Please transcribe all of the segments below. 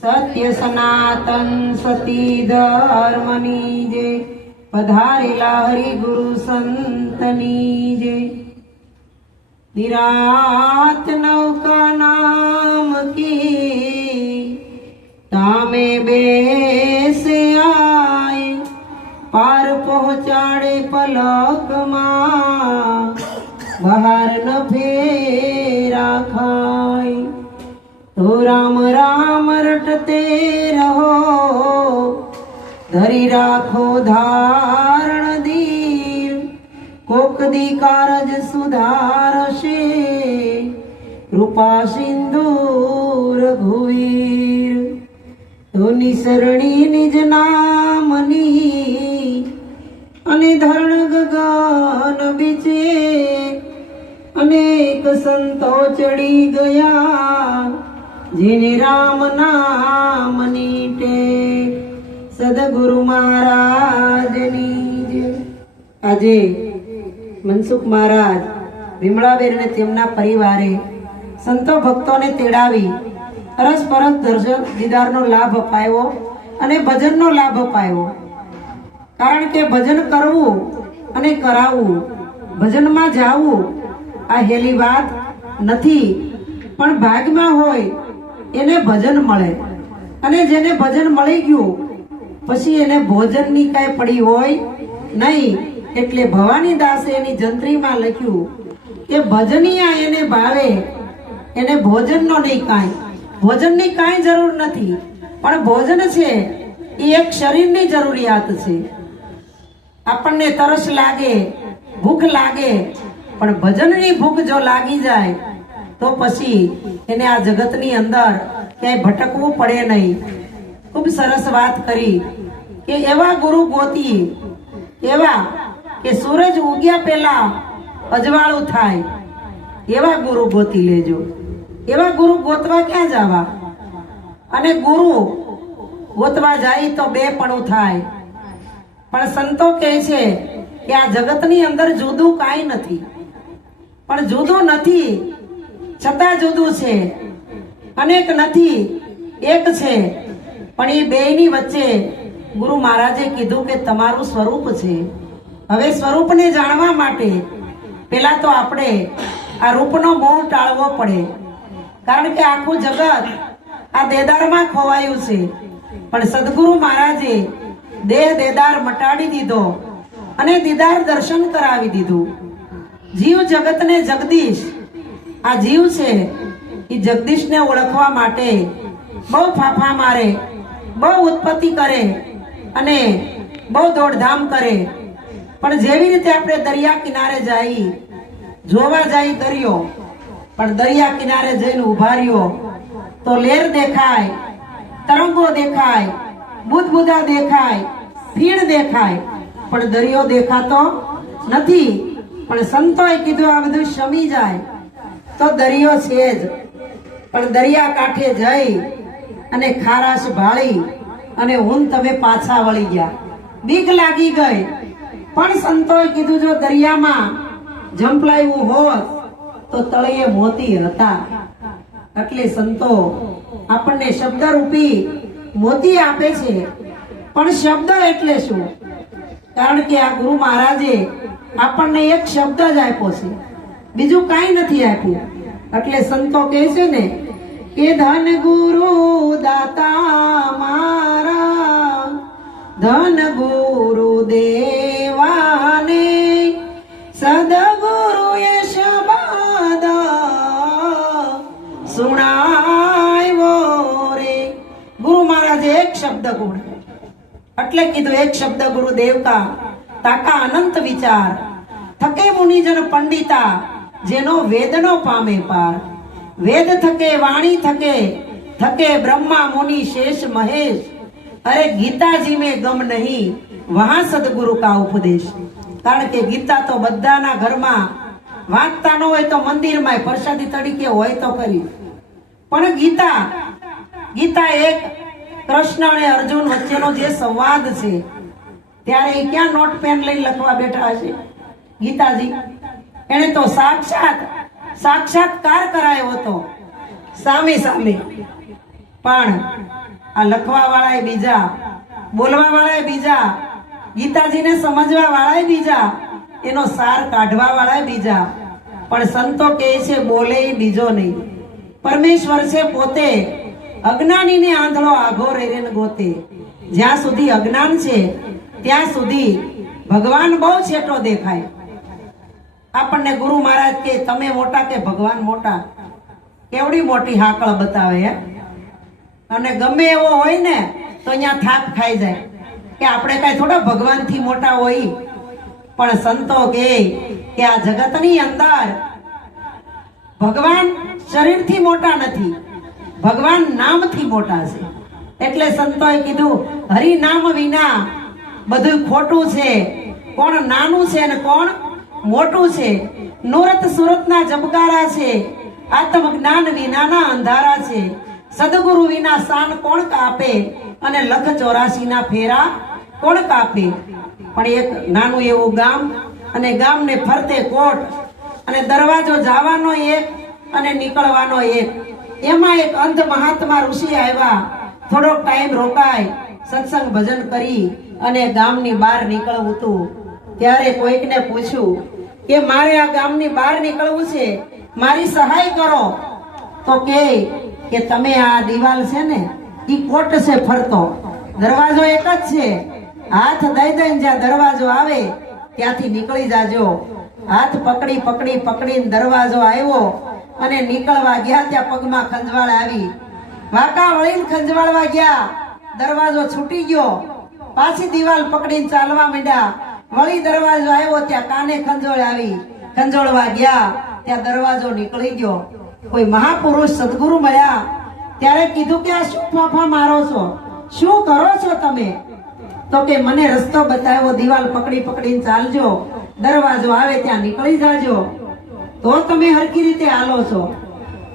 સત્ય સનાતન સતી ધર્મની જે. પધારેલા હરિગુરુ સંતની જે. નિરાત નૌકા નામ કી. તામે બેસે આય. પાર પહોંચાડે પલકમાં. બહાર ન ફેરા ખાય. તો રામ રામ રટતે રહો. ધરી રાખો ધારણ દીર. કોક દી કારજ સુધારશે. કૃપા સિંધુ રઘુવીર ધોની સરણી નિજ નામની અને ધરણ ગગન બીચે. અનેક સંતો ચડી ગયા. જેને રામ નામની ટેક સદગુરુ મહારાજની જય. આજે મનસુખ મહારાજ વિમળાબેન અને તેમના પરિવારે સંતો ભક્તોને તેડાવી અરસ પરસ દર્શન દીદારનો લાભ અપાયો અને ભજનનો લાભ અપાયો કારણ કે ભજન કરવું અને કરાવવું, ભજનમાં જાવું આ હેલી વાત નથી, પણ ભાગમાં હોય એને ભજન મળે. અને જેને ભજન મળી ગયું, પછી એને ભોજનની કાંઈ પડી હોય નહીં, એટલે ભવાની દાસે એની જંત્રીમાં લખ્યું કે ભજનિયા એને ભાવે, એને ભોજનનો નહીં કાંઈ. ભોજનની કાંઈ જરૂર નથી, પણ ભોજન છે એ એક શરીરની જરૂરિયાત છે. આપણને તરસ લાગે, ભૂખ લાગે, પણ ભજનની ભૂખ જો લાગી જાય તો પછી એને આ જગતની અંદર ક્યાંય ભટકવું પડે નહીં. ખૂબ સરસ વાત કરી કે એવા ગુરુ ગોતી, એવા કે સૂરજ ઉગ્યા પહેલા અજવાળું થાય. એવા ગુરુ ગોતી લેજો. એવા ગુરુ ગોતવા ક્યાં જવા? અને ગુરુ ગોતવા જાય તો બે પણું થાય. પણ સંતો કહે છે કે આ જગતની અંદર જુદું કાંઈ નથી. પણ જુદું નથી છતાં જુદું છે. અનેક નથી, એક છે. પણ એ બેયની વચ્ચે ગુરુ મહારાજે કીધું કે તમારું સ્વરૂપ છે. હવે સ્વરૂપને જાણવા માટે પેલા તો આપણે આ રૂપનો મોહ ટાળવો પડે. કારણ કે આખું જગત આ દેદારમાં ખોવાયું છે. પણ સદગુરુ મહારાજે દેહ દેદાર મટાડી દીધો અને દીદાર દર્શન કરાવી દીધું. જીવ જગતને જગદીશ આ જીવ છે એ જગદીશને ઓળખવા માટે બહુ ફાફા મારે, બહુ ઉત્પત્તિ કરે અને બહુ દોડધામ કરે. પણ જેવી રીતે આપણે દરિયા કિનારે જઈ, જોવા જાય દરિયો, પણ દરિયા કિનારે જઈને ઊભા રહ્યો, તો લેર દેખાય, તરંગો દેખાય બુદબુદા દેખાય ફીણ દેખાય. પણ દરિયો દેખાતો નથી. પણ સંતોએ કીધું આ બધું શમી જાય. તો દરિયો છે જ. પણ દરિયા કાંઠે જઈ અને ખારાશ ભાળી અને હું તમે પાછા વળી ગયા. બીક લાગી ગઈ. પણ સંતોએ કીધું, જો દરિયામાં જંપલાયું હોત તો તળિયે મોતી હતા. એટલે સંતો આપણને શબ્દ રૂપી મોતી આપે છે. પણ શબ્દ એટલે શું? કારણ કે આ ગુરુ મહારાજે આપણને એક શબ્દ જ આપ્યો છે. બીજું કાંઈ નથી આપ્યું. એટલે સંતો કહે છે ને, કે ધન ગુરુ દાતા મારા, ધન ગુરુ દેવાને, સદગુરુ યશબાદા સુણાવ્યો રે. ગુરુ મહારાજે એક શબ્દ ગુણ એટલે કીધું, એક શબ્દ ગુરુ દેવતા, તાકા અનંત વિચાર, થકે મુનિજન પંડિતા જેનો વેદનો પામે પાર. વેદ થકે, વાણી થકે થકે બ્રહ્મા, મુનિ, શેષ, મહેશ. અરે ગીતાજી મેં ગમ નહીં, વહા સદગુરુ કા ઉપદેશ? કારણ કે ગીતા તો બધાના ઘરમાં, વાંચતા ન હોય તો મંદિરમાં પ્રસાદી તરીકે હોય તો કરી પણ ગીતા ગીતા એક કૃષ્ણ અને અર્જુન વચ્ચેનો જે સંવાદ છે, ત્યારે એ ક્યાં નોટ પેન લઈને લખવા બેઠા હશે? ગીતાજી એને તો સાક્ષાત, સાક્ષાત્કાર કરાયો હતો. સામે સામે. પણ આ લખવા વાળાએ બીજા બોલવા વાળાએ બીજા, ગીતાજીને સમજવા વાળા બીજા, એનો સાર કાઢવા વાળા બીજા. પણ સંતો કહે છે, બોલે બીજો નહીં. પરમેશ્વર છે પોતે અજ્ઞાનીને આંધળો આઘો રેરેન ગોતે. જ્યાં સુધી અજ્ઞાન છે, ત્યાં સુધી ભગવાન બહુ છેટો દેખાય. આપણને ગુરુ મહારાજ કે, તમે મોટા કે ભગવાન મોટા? કેવડી મોટી હાકળ બતાવે હે? અને ગમે એવો હોય ને, તો અહીંયા થાપ ખાઈ જાય. કે આપણે કઈ થોડા ભગવાનથી મોટા હોય? પણ સંતો કે આ જગતની અંદર ભગવાન શરીરથી મોટા નથી, ભગવાન નામથી મોટા છે. એટલે સંતોએ કીધું હરિ નામ વિના બધું ખોટું છે. કોણ નાનું છે અને કોણ મોટું છે. નુરત સુરતના જબકારા છે. આત્મ જ્ઞાન વિનાના અંધારા છે. સદગુરુ વિના સાન કોણ કાપે અને લખ ચોરાસી ના ફેરા કોણ કાપે? પણ એક નાનું એવું ગામ અને ગામને ફરતે કોટ અને દરવાજો જવાનો એક અને નીકળવાનો એક. એમાં એક અંધ મહાત્મા ઋષિ આવ્યા. થોડોક ટાઈમ રોકાય, સત્સંગ ભજન કરી અને ગામની બહાર નીકળવું હતું. ત્યારે કોઈકને પૂછ્યું કે મારે આ ગામની બહાર નીકળવું છે, મારી સહાય કરો. તો કે કે તમે આ દિવાલ છે ને એ કોટ છે ફરતો. દરવાજો એક જ છે. હાથ દઈ દઈને જ્યાં દરવાજો આવે, ત્યાંથી નીકળી જાજો. હાથ પકડી પકડી, પકડીને દરવાજો આવ્યો અને નીકળવા ગયા ત્યાં પગમાં ખંજવાળ આવી. વાંકા વળીને ખંજવાળવા ગયા. દરવાજો છૂટી ગયો. પાછી દિવાલ પકડીને ચાલવા માંડ્યા. વળી દરવાજો આવ્યો ત્યાં કાને ખંજોળ આવી, ખંજોળવા ગયા, ત્યાં દરવાજો નીકળી ગયો. કોઈ મહાપુરુષ સદગુરુ મળ્યા, ત્યારે કીધું કે આ શું ફાફા મારો છો? શું કરો છો તમે? તો કે મને રસ્તો બતાવ્યો, દિવાલ પકડી પકડીને ચાલજો. દરવાજો આવે ત્યાં નીકળી જાજો. તો તમે હરકી રીતે હાલો છો.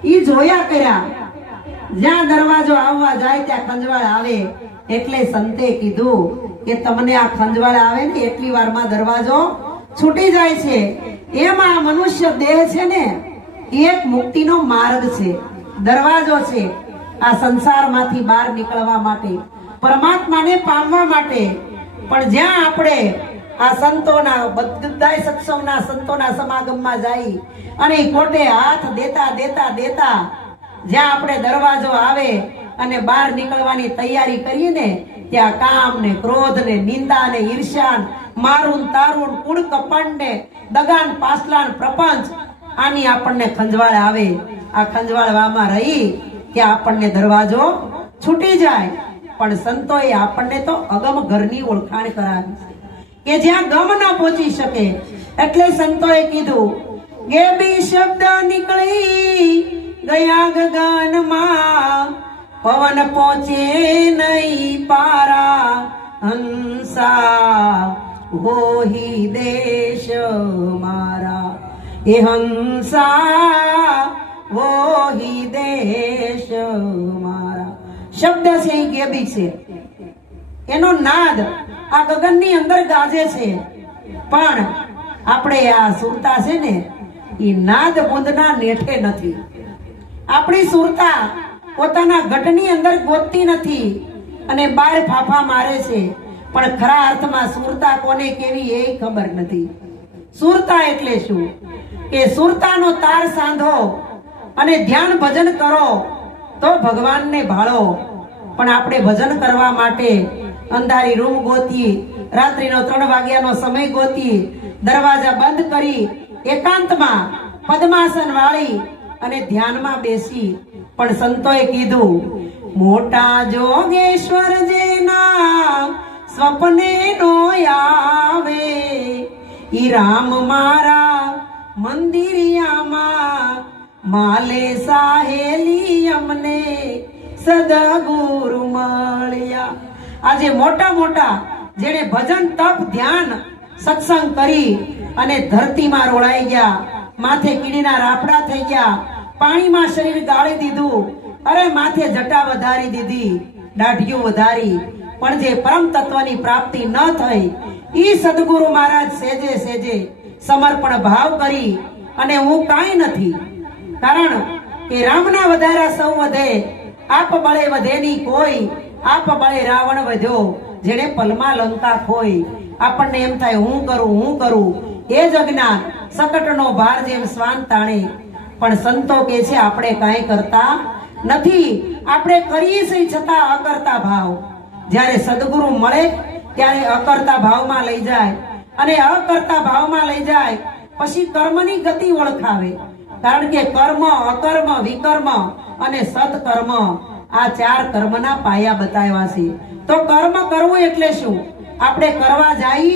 ઈ જોયા કર્યા. જ્યાં દરવાજો આવવા જાય ત્યાં ખંજવાળ આવે. એટલે સંતે કીધું કે તમને આ ખંજવાળ આવે ને એટલી વારમાં દરવાજો છૂટી જાય છે. એમાં આ મનુષ્ય દેહ છે ને એક મુક્તિનો માર્ગ છે, દરવાજો છે, આ સંસારમાંથી બહાર નીકળવા માટે, પરમાત્માને પામવા માટે. પણ જ્યાં આપણે આ સંતોના, બધાય સત્સંગના સંતોના સમાગમમાં જઈ અને કોટે હાથ દેતા દેતા દેતા જ્યાં આપણે દરવાજો આવે અને બહાર નીકળવાની તૈયારી કરીને ત્યાં કામ ને ક્રોધ ને નિંદા ને ઈર્ષ્યાન મારું તારું કુળ કપંડ ને દગાન પાસલાન પ્રપંચ આની આપણને ખંજવાળ આવે. આ ખંજવાળવામાં રહી કે આપણને દરવાજો છૂટી જાય. પણ સંતોએ આપણને તો અગમ ઘરની ઓળખાણ કરાવી છે. કે જ્યાં ગમ ન પહોંચી શકે. એટલે સંતોએ કીધું કે બી શબ્દ નીકળી ગયા ગગનમાં પવન પહોંચે નહીં પારા હંસા. હોહી દેશ મારા. એ હંસા હોહી દેશ મારા. શબ્દ છે એ ગેબી છે. એનો નાદ આ ગગનની અંદર ગાજે છે. પણ આપણે આ સુરતા છે ને, એ નાદ બુંદના નેઠે નથી. આપણી સુરતા પોતાના ગઢની અંદર ગોતતી નથી અને બાર ફાફા મારે છે. પણ ખરા અર્થમાં સુરતા કોને કેવી એ ખબર નથી. સુરતા એટલે શું? કે સુરતાનો તાર સાંધો અને ધ્યાન ભજન કરો તો ભગવાનને ભાળો. પણ આપણે ભજન કરવા માટે અંધારી રૂમ ગોતી, રાત્રિનો ત્રણ વાગ્યાનો સમય ગોતી, દરવાજા બંધ કરી, એકાંતમાં પદ્માસન વાળી અને ધ્યાનમાં બેસી પણ સંતોએ કીધું, મોટા જોગેશ્વર જેના સ્વપ્ને નો આવે, ઈ રામ મારા મંદિરિયામાં માલે સાહેલી અમને સદગુરુ મળ્યા. આજે મોટા મોટા જેણે ભજન, તપ, ધ્યાન, સત્સંગ કરી અને ધરતીમાં રોળાઈ ગયા, માથે કીડીના રાફડા થઈ ગયા પાણીમાં શરીર ગાળી દીધું. અરે, માથે જટા વધારી દીધી, દાઢીઓ વધારી. પણ જે પરમ તત્વની પ્રાપ્તિ ન થઈ, ઈ સદગુરુ મહારાજ સેજે સેજે સમર્પણ ભાવ કરી અને હું કાંઈ નથી. કારણ કે રામના વધારા સૌ વધે, આપ બળે વધેની કોઈ. આપ બળે રાવણ વધ્યો જેને પલમાં લંકા ખોઈ. આપણને એમ થાય, હું કરું હું કરું. એ જ અજ્ઞાન, સકટનો ભાર જેમ શ્વાન તાણે. પણ સંતો કે છે, આપણે કાંઈ કરતા નથી. આપણે કરીએ છીએ છતાં અકર્તા ભાવ. જ્યારે સદગુરુ મળે, ત્યારે અકર્તા ભાવમાં લઈ જાય. અને અકર્તા ભાવમાં લઈ જાય, પછી કર્મની ગતિ ઓળખાવે. કારણ કે કર્મ, અકર્મ, વિકર્મ અને સત્કર્મ આ ચાર કર્મના પાયા બતાવ્યા છે. તો કર્મ કરવું એટલે શું? આપણે કરવા જઈએ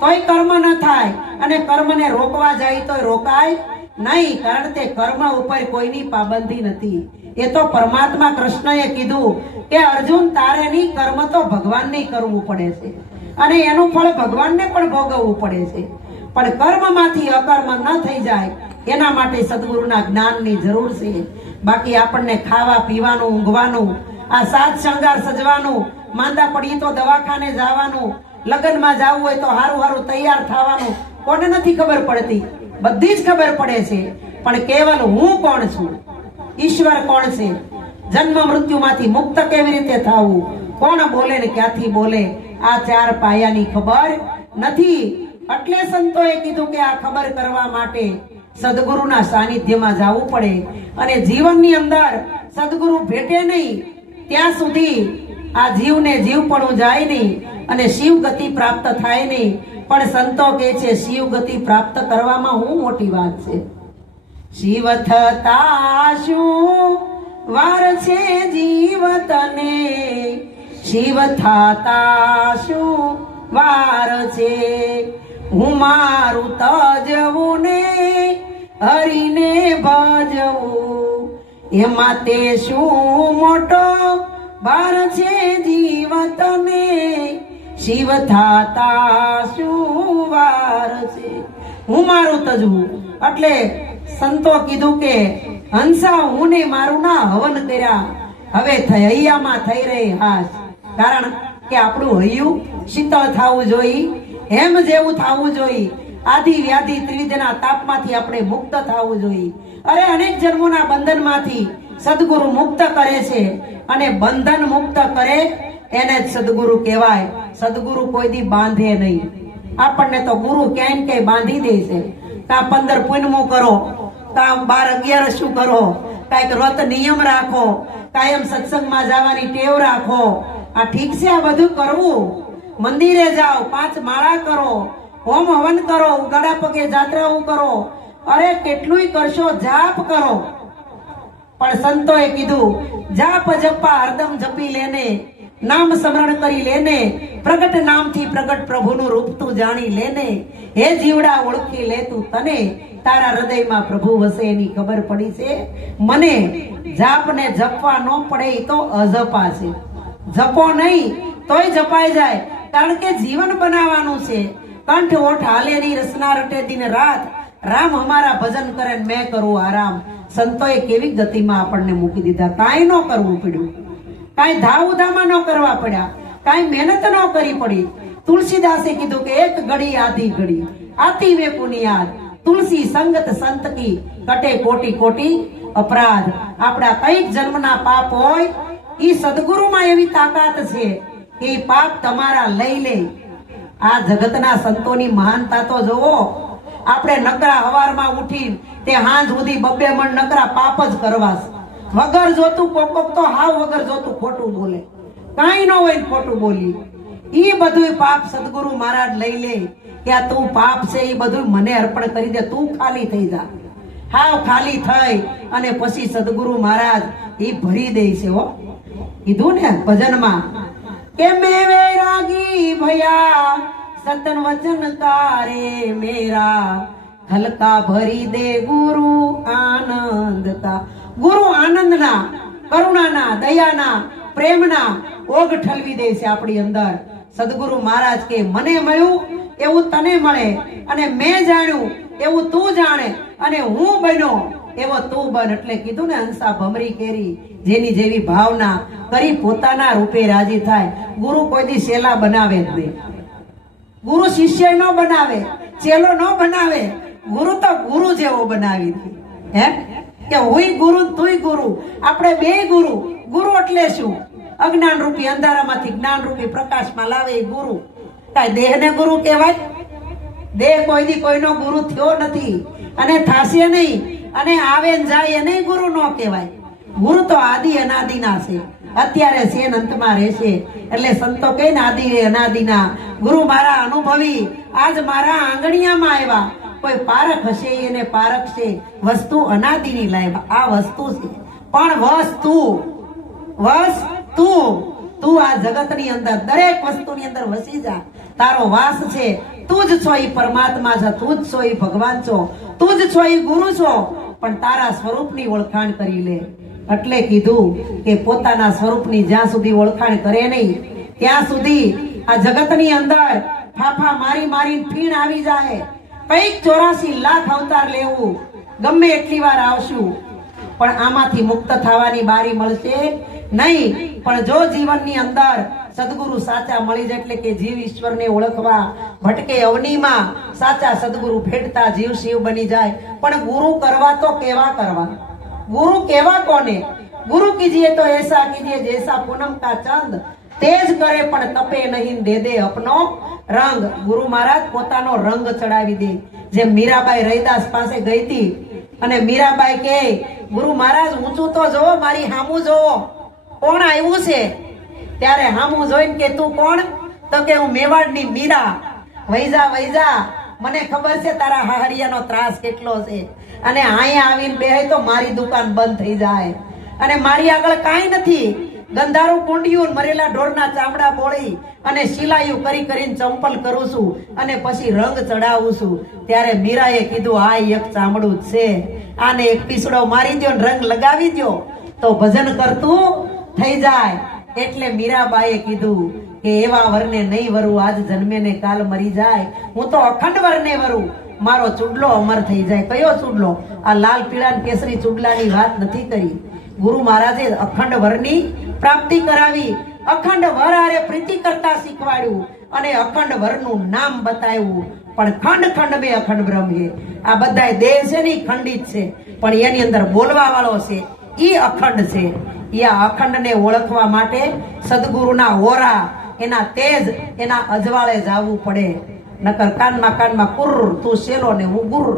તોય કર્મ ન થાય અને કર્મને રોકવા જાય તોય રોકાય નહીં, કારણ કે કર્મ ઉપર કોઈની પાબંદી નથી. એ તો પરમાત્મા કૃષ્ણએ કીધું કે અર્જુન તારે નહીં, કર્મ તો ભગવાનને કરવું પડે છે. અને એનું ફળ ભગવાનને પણ ભોગવવું પડે છે. પણ કર્મમાંથી અકર્મ ન થઈ જાય, એના માટે સદગુરુના જ્ઞાનની જરૂર છે. બાકી આપણને ખાવા, પીવાનું, ઊંઘવાનું, આ સાત શણગાર સજવાનું, માંદા પડીએ તો દવાખાને જવાનું, લગ્નમાં જવું હોય તો હારું હારું તૈયાર થવાનું, કોને નથી ખબર પડતી. બધી જ ખબર પડે છે. પણ કેવલ હું કોણ છું? ઈશ્વર કોણ છે? જન્મ મૃત્યુમાંથી મુક્ત કેવી રીતે થવું? કોણ બોલે ને ક્યાંથી બોલે? આ ચાર પાયાની ખબર નથી. એટલે સંતોએ કીધું કે આ ખબર કરવા માટે સદગુરુના સાનિધ્યમાં જવું પડે અને જીવનની અંદર સદગુરુ ભેટે નહીં. ત્યાં સુધી આ જીવને જીવ પણ જાય નહીં. અને શિવ ગતિ પ્રાપ્ત થાય નહીં. પણ સંતો કે છે, શિવ ગતિ પ્રાપ્ત કરવામાં હું મોટી વાત છે. શિવ થતા શું? વાર છે જીવતને. શિવ થતા શું? વાર છે. હું મારું તજવું ને હરીને ભજવું. એમાં તે શું મોટો ભાર છે જીવતને શિવ થાતા શું વાર છે હું. મારું તજવું એટલે સંતો કીધું કે, હંસા હું ને મારું ના હવન કર્યા. હવે હૈયામાં થઈ રહી હાશ કારણ કે આપણું હૈયું શીતળ થવું જોઈએ હેમ જેવું થવું જોઈએ આદિ વ્યાધિ ત્રિવિધના તાપમાંથી આપણે મુક્ત થવું જોઈએ અરે અનેક જન્મોના બંધનમાંથી સદગુરુ મુક્ત કરે છે. અને બંધન મુક્ત કરે એને જ સદગુરુ કહેવાય. સદગુરુ કોઈ દી બાંધે નહીં. આપણને તો ગુરુ ક્યાંય ક્યાંય બાંધી દે છે. કા પંદર પૂનમું કરો, કા બાર અગિયાર શું કરો, કાંઈક વ્રત નિયમ રાખો કાયમ સત્સંગમાં જવાની ટેવ રાખો. આ ઠીક છે આ બધું કરવું? મંદિરે જાઓ, પાંચ માળા કરો, હોમ હવન કરો, ઉગાડા પગે જાત્રાઓ કરો. અરે કેટલુંય કરશો, જાપ કરો. પણ સંતોએ કીધું, જાપ જપ્પા હરદમ જપી લેને. નામ સ્મરણ કરી લેને, પ્રગટ નામથી પ્રગટ પ્રભુનું રૂપ તું જાણી લેને, હે જીવડા ઓળખી લે તું તને, તારા હૃદયમાં પ્રભુ વસે એની ખબર પડી છે. મને જાપ ને જપવા ન પડે તો અજપા છે. જપો નહીં, તોય જપાઈ જાય, કારણ કે જીવન બનાવવાનું છે. કંઠ ઓઠ હાલે ની રસના રટે દિન રાત. રામ અમારા ભજન કરે મેં કરું આરામ. સંતોએ કેવી ગતિમાં આપણને મૂકી દીધા? કાંઈ ન કરવું પડ્યું. કાંઈ ધાવ ઉધામાં ન કરવા પડ્યા, કાંઈ મહેનત ન કરી પડી. તુલસીદાસે કીધું કે એક ઘડી આધી ઘડી. આતી વે પુનિયાદ તુલસી સંગત સંત કી કટે કોટી કોટી અપરાધ. આપણા કંઈક જન્મના પાપ હોય એ સદગુરુમાં એવી તાકાત છે કે પાપ તમારા લઈ લે. આ જગતના સંતોની મહાનતા તો જોવો આપણે નકરા હવારમાં ઉઠી તે હાંજ સુધી બબ્બે મણ નકરા પાપ જ કરવા છે. વગર જોતું કોક કોક તો હાવ વગર જોતું ખોટું બોલે. કાંઈ ન હોય ખોટું બોલી એ બધું પાપ સદગુરુ મહારાજ લઈ લે કે આ તું પાપ છે એ બધું મને અર્પણ કરી દે, તું ખાલી થઈ જા. હાવ ખાલી થઈ અને પછી સદગુરુ મહારાજ એ ભરી દે છે હો. કીધું ને ભજનમાં કે મેં વૈરાગી ભયા, સતન વચન તારે મેરા હલકા ભરી દે ગુરુ આનંદ કા ગુરુ આનંદના, કરુણાના, દયાના, પ્રેમના ઓગ ઠલવી દે છે આપણી અંદર. સદગુરુ મહારાજ કે, મને મળ્યું, એવું તને મળે અને મેં જાણ્યું, એવું તું જાણે અને હું બન્યો. એવો તું બન એટલે કીધું ને હંસા ભમરી કેરી, જેની જેવી ભાવના કરી પોતાના રૂપે રાજી થાય. ગુરુ કોઈ દી શેલા બનાવે જ નહીં. ગુરુ શિષ્ય નો બનાવે, ચેલો નો બનાવે. ગુરુ તો ગુરુ જેવો બનાવી દે. હે? કે હુંય ગુરુ તુંય ગુરુ. આપણે બે ગુરુ. ગુરુ એટલે શું? અજ્ઞાન રૂપી અંધારામાંથી જ્ઞાન રૂપી પ્રકાશમાં લાવે એ ગુરુ. કાંઈ દેહને ગુરુ કહેવાય? દેહ કોઈ દી કોઈનો ગુરુ થયો નથી. અને થાશે નહીં. અને આવે ને જાય એને ગુરુ ન કહેવાય. ગુરુ તો આદિ અનાદિના છે. અત્યારે છે અંતમાં રહેશે. એટલે સંતો કહે ને આદિ અનાદિના. ગુરુ મારા અનુભવી. આજ મારા આંગણિયામાં આવ્યા. કોઈ પારખ હશે, એને પારખ છે વસ્તુ અનાદિની લાયક. આ વસ્તુ છે. પણ વસ્તુ વસ્તુ, તું આ જગતની અંદર, દરેક વસ્તુની અંદર વસી જા. તારો વાસ છે. તું જ છો એ પરમાત્મા છે. તું જ છો એ ભગવાન છો. તું જ છો એ ગુરુ છો. પણ તારા સ્વરૂપની ઓળખાણ કરી લે. એટલે કીધું કે પોતાના સ્વરૂપની જ્યાં સુધી ઓળખાણ કરે નહીં, ત્યાં સુધી આ જગતની અંદર ફાફા મારી મારી ફીણ આવી જાય. કંઈક ચોરાસી લાખ અવતાર લેવું, ગમે એટલી વાર આવશું. પણ આમાંથી મુક્ત થવાની બારી મળશે નહીં. પણ જો જીવનની અંદર સદગુરુ સાચા મળી જાય એટલે કે જીવ ઈશ્વરને ઓળખવા, ભટકે અવનીમાં સાચા સદગુરુ ભેટતા જીવ શિવ બની જાય. પણ ગુરુ કરવા તો કેવા કરવા? ગુરુ કેવા કોને? ગુરુ કીજીએ તો એસા કીજીએ, જૈસા પૂનમ કા ચંદ. તેજ કરે પણ તપે નહીં, દે દે અપનો રંગ. ગુરુ મહારાજ પોતાનો રંગ ચડાવી દે. જે મીરાબાઈ રૈદાસ પાસે ગઈ હતી અને મીરાબાઈ કે ગુરુ મહારાજ, ઊંચું તો જોવો મારી હામું જોવો કોણ આવ્યું છે? ત્યારે હામું જોઈને કે, તું કોણ? તો કે, હું મેવાડની મીરા. વૈજા વૈજા, મને ખબર છે તારા હાહરિયાનો ત્રાસ કેટલો છે. અને અહીંયા આવીને બે તો મારી દુકાન બંધ થઈ જાય. અને મારી આગળ કાંઈ નથી. ગંધારું, કુંડિયું મરેલા ઢોરના ચામડા બોળી અને સિલાયું કરી કરીને ચંપલ કરું છું અને પછી રંગ ચડાવું છું. ત્યારે મીરાએ કીધું, આ એક ચામડું જ છે. આને એક પીસડો મારી ને રંગ લગાવી દ્યો. તો ભજન કરતું થઈ જાય. એટલે મીરાબાઈએ કીધું કે એવા વરને નહીં વરું, આજ જન્મે ને કાલ મરી જાય. હું તો અખંડ વરને વરું. મારો ચૂડલો અમર થઈ જાય. કયો ચૂડલો? આ લાલ પીળા કેસરી ચૂડલાની વાત નથી કરી. ગુરુ મહારાજે અખંડ વરની પ્રાપ્તિ કરાવી અખંડ વર હારે પ્રીતિ કરતા શીખવાડ્યું અને અખંડ વરનું નામ બતાવ્યું. પણ ખંડ ખંડ બે અખંડ બ્રહ્મ છે. આ બધા દેહ છે ને ખંડિત છે. પણ એની અંદર બોલવા વાળો છે એ અખંડ છે. એ આ અખંડને ઓળખવા માટે સદગુરુના હોરા એના તેજ, એના અજવાળે જાવું પડે. નકર કાનમાં કાનમાં કુર, તું શેલો ને હું ગુર.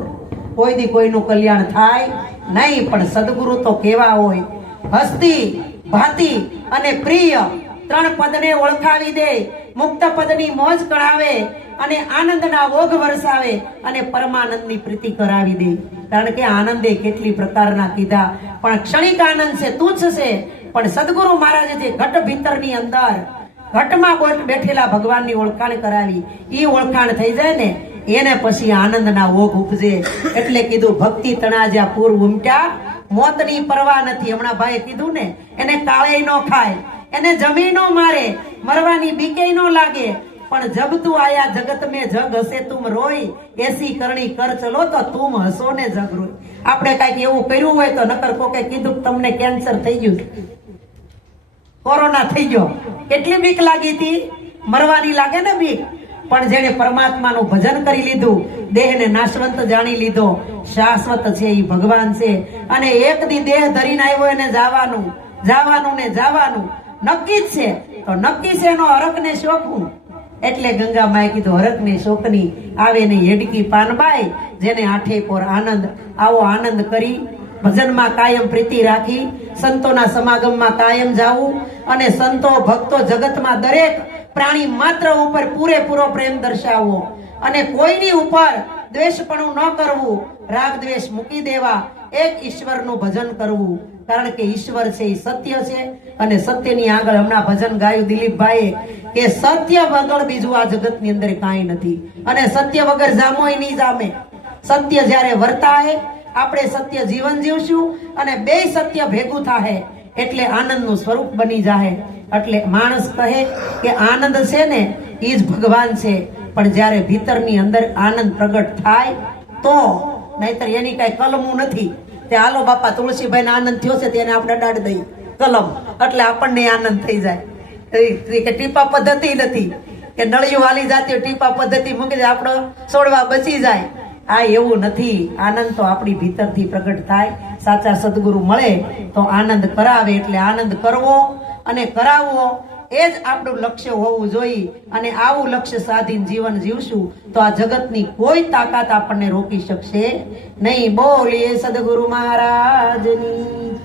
કોઈ દી કોઈનું કલ્યાણ થાય નહીં, પણ સદગુરુ તો કેવા હોય. હસ્તી ભાતી અને પ્રિય ત્રણ પદને ઓળખાવી દે. મુક્ત પદની મોજ કરાવે અને આનંદના ઓગ વરસાવે અને પરમાનંદની પ્રીતિ કરાવી દે. કારણ કે આનંદે કેટલી પ્રકારના કીધા. પણ ક્ષણિક આનંદ છે, તુચ્છ છે. પણ સદગુરુ મહારાજે જે ઘટ ભીતરની અંદર ઘટમાં બેઠેલા ભગવાનની ઓળખાણ કરાવી એ ઓળખાણ થઈ જાય ને, એને પછી આનંદના ઓગ ઉપજે. એટલે કીધું ભક્તિ તણાજ્યા પૂર ઉમટ્યા મોતની પરવા નથી. હમણાં ભાઈ કીધું ને, એને કાળે નો ખાય. એને જમી નો મારે. મરવાની બીકે નો લાગે. પણ જબ તું આયા જગત મેં જગ હશે, તુમ રોય. એસી કરણી કર ચલો તો તુમ હસો ને જગ રોય. આપણે કંઈક એવું કર્યું હોય તો નકર કોકે કીધું તમને કેન્સર થઈ ગયું કોરોના થઈ ગયો. કેટલી બીક લાગી હતી? મરવાની લાગે ને બીક? પણ જેને પરમાત્માનું ભજન કરી લીધું, દેહને નાશવંત જાણી લીધો. શાશ્વત છે એ ભગવાન છે. અને એક દી દેહ ધરીને આવ્યો એને જવાનું. જવાનું ને જવાનું. નક્કી જ છે. તો નક્કી છે એનો હરક ને શોખવું એટલે ગંગા માએ કીધું હરક ને શોકની આવે ને હેડકી પાનબાઈ, જેને આઠે કોર આનંદ. આવો આનંદ કરી, ભજનમાં કાયમ પ્રીતિ રાખી, સંતોના સમાગમમાં કાયમ જાવું. અને સંતો ભક્તો જગતમાં દરેક પ્રાણી માત્ર ઉપર પૂરેપૂરો પ્રેમ દર્શાવવો અને કોઈની ઉપર દ્વેષપણું ન કરવું, રાગ દ્વેષ મૂકી દેવા, એક ઈશ્વરનું ભજન કરવું. કારણ કે ઈશ્વર છે એ સત્ય છે અને સત્યની આગળ હમણાં ભજન ગાયું દિલીપભાઈએ કે સત્ય વગર બીજું આ જગતની અંદર કાંઈ નથી. અને સત્ય વગર જામોય નહીં જામે. સત્ય જ્યારે વર્તાય આપણે સત્ય જીવન જીવશું અને બે સત્ય ભેગું થાય એટલે આનંદનું સ્વરૂપ બની જાય એટલે માણસ કહે કે આનંદ છે ને, એ જ ભગવાન છે. પણ જ્યારે ભીતરની અંદર આનંદ પ્રગટ થાય, તો નહીતર એની કઈ કલમું નથી. તે આલો બાપા તુલસીભાઈ આનંદ થયો છે, તેને આપણે દાડ દઈએ. કલમ. એટલે આપણને આનંદ થઈ જાય. કે ટીપા પદ્ધતિ નથી. કે નળિયું વાલી જાતી ટીપા પદ્ધતિ મૂકી દે, આપણો છોડવા બચી જાય. આ એવું નથી. આનંદ તો આપણી ભીતરથી પ્રગટ થાય. સાચા સદગુરુ મળે તો આનંદ કરાવે, એટલે આનંદ કરવો અને કરાવવો એ જ આપણું લક્ષ્ય હોવું જોઈએ અને આવું લક્ષ્ય સાધીને જીવન જીવશું તો આ જગતની કોઈ તાકાત આપણને રોકી શકશે નહીં. બોલીએ સદગુરુ મહારાજની.